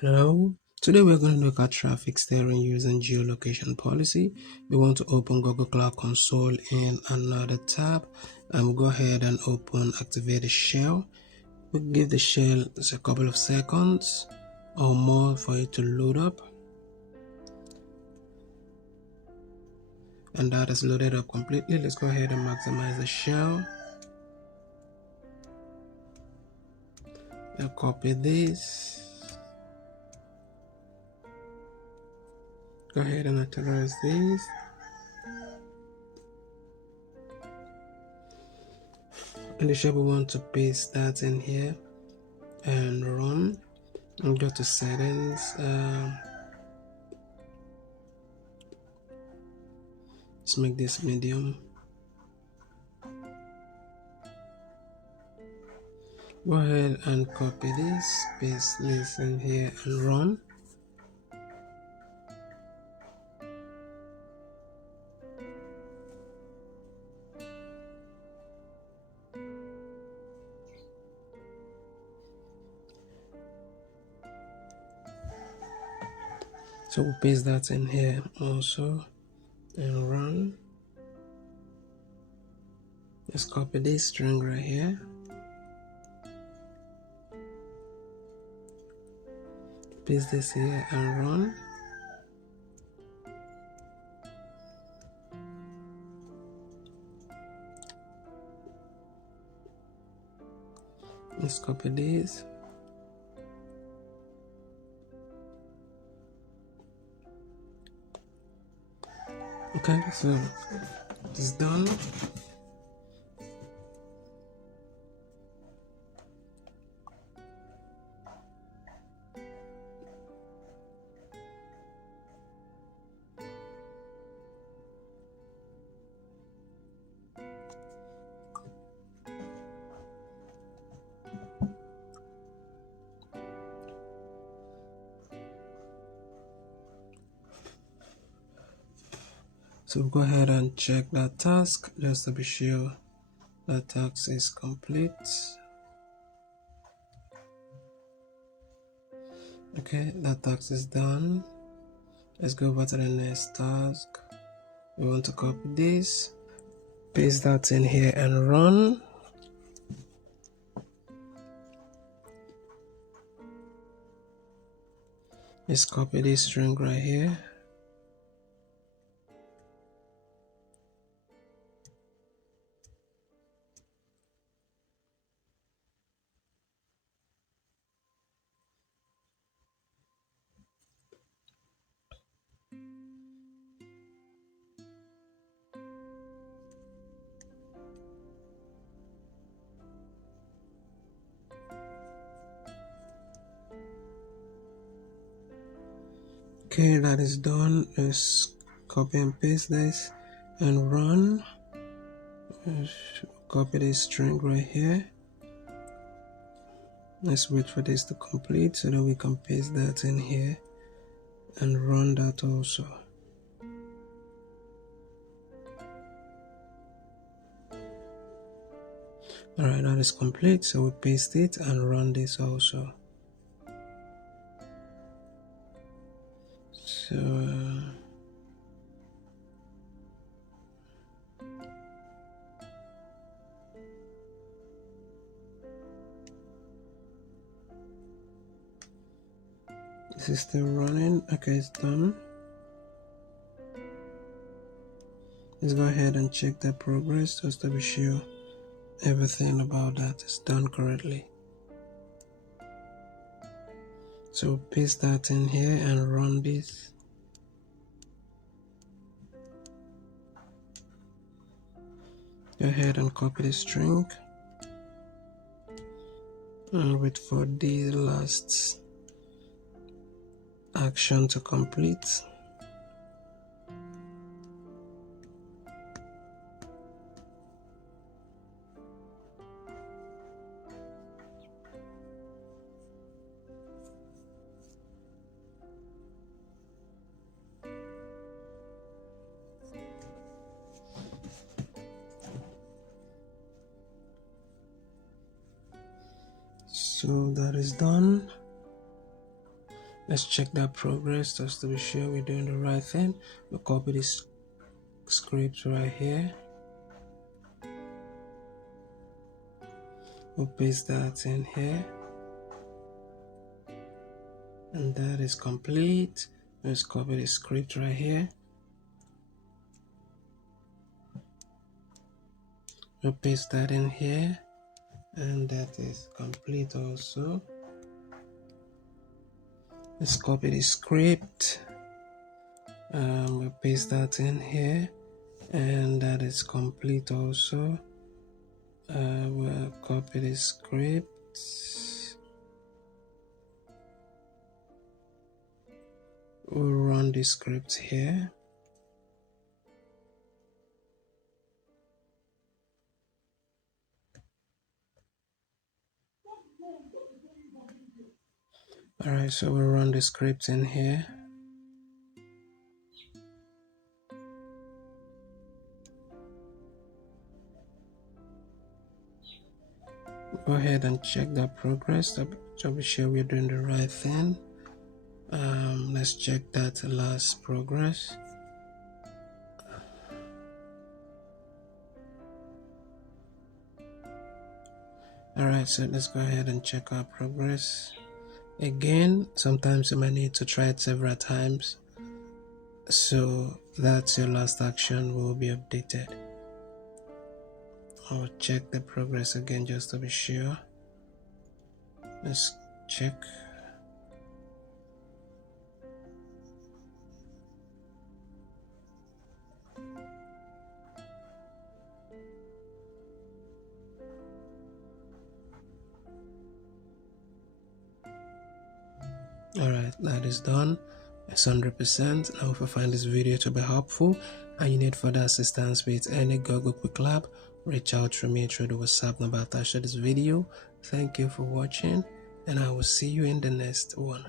Hello, today we're going to look at traffic steering using geolocation policy. We want to open Google Cloud Console in another tab, and we'll go ahead and activate the shell. We'll give the shell a couple of seconds or more for it to load up. And that is loaded up completely. Let's go ahead and maximize the shell. I'll copy this. Go ahead and authorize this. In the shell, we want to paste that in here and run. And go to settings. Let's make this medium. Go ahead and copy this, paste this in here and run. So we'll paste that in here also and run. Let's copy this string right here. Paste this here and run. Let's copy this. Okay, so it's done. So go ahead and check that task just to be sure that task is complete. Okay, that task is done. Let's go over to the next task. We want to copy this, paste that in here and run. Let's copy this string right here. Okay, that is done. Let's copy and paste this and run. Let's copy this string right here. Let's wait for this to complete so that we can paste that in here and run that also. Alright, that is complete, so we paste it and run this also. So this is still running. Okay, it's done. Let's go ahead and check the progress just to be sure everything about that is done correctly. So paste that in here and run this. Go ahead and copy the string and wait for the last action to complete. So that is done. Let's check that progress just to be sure we're doing the right thing. We'll copy this script right here. We'll paste that in here. And that is complete. Let's copy the script right here. We'll paste that in here. And that is complete also. Let's copy the script. We'll paste that in here. And that is complete also. We'll copy the script. We'll run the script here. Alright, so we'll run the script in here. Go ahead and check that progress to be sure we're doing the right thing. Let's check that last progress. Alright, so let's go ahead and check our progress. Again, sometimes you might need to try it several times. So that's your last action will be updated. I'll check the progress again just to be sure. Let's check. Alright, that is done. It's 100%. Now if you find this video to be helpful and you need further assistance with any Google Qwiklabs, reach out to me through the WhatsApp number attached to this video. Thank you for watching, and I will see you in the next one.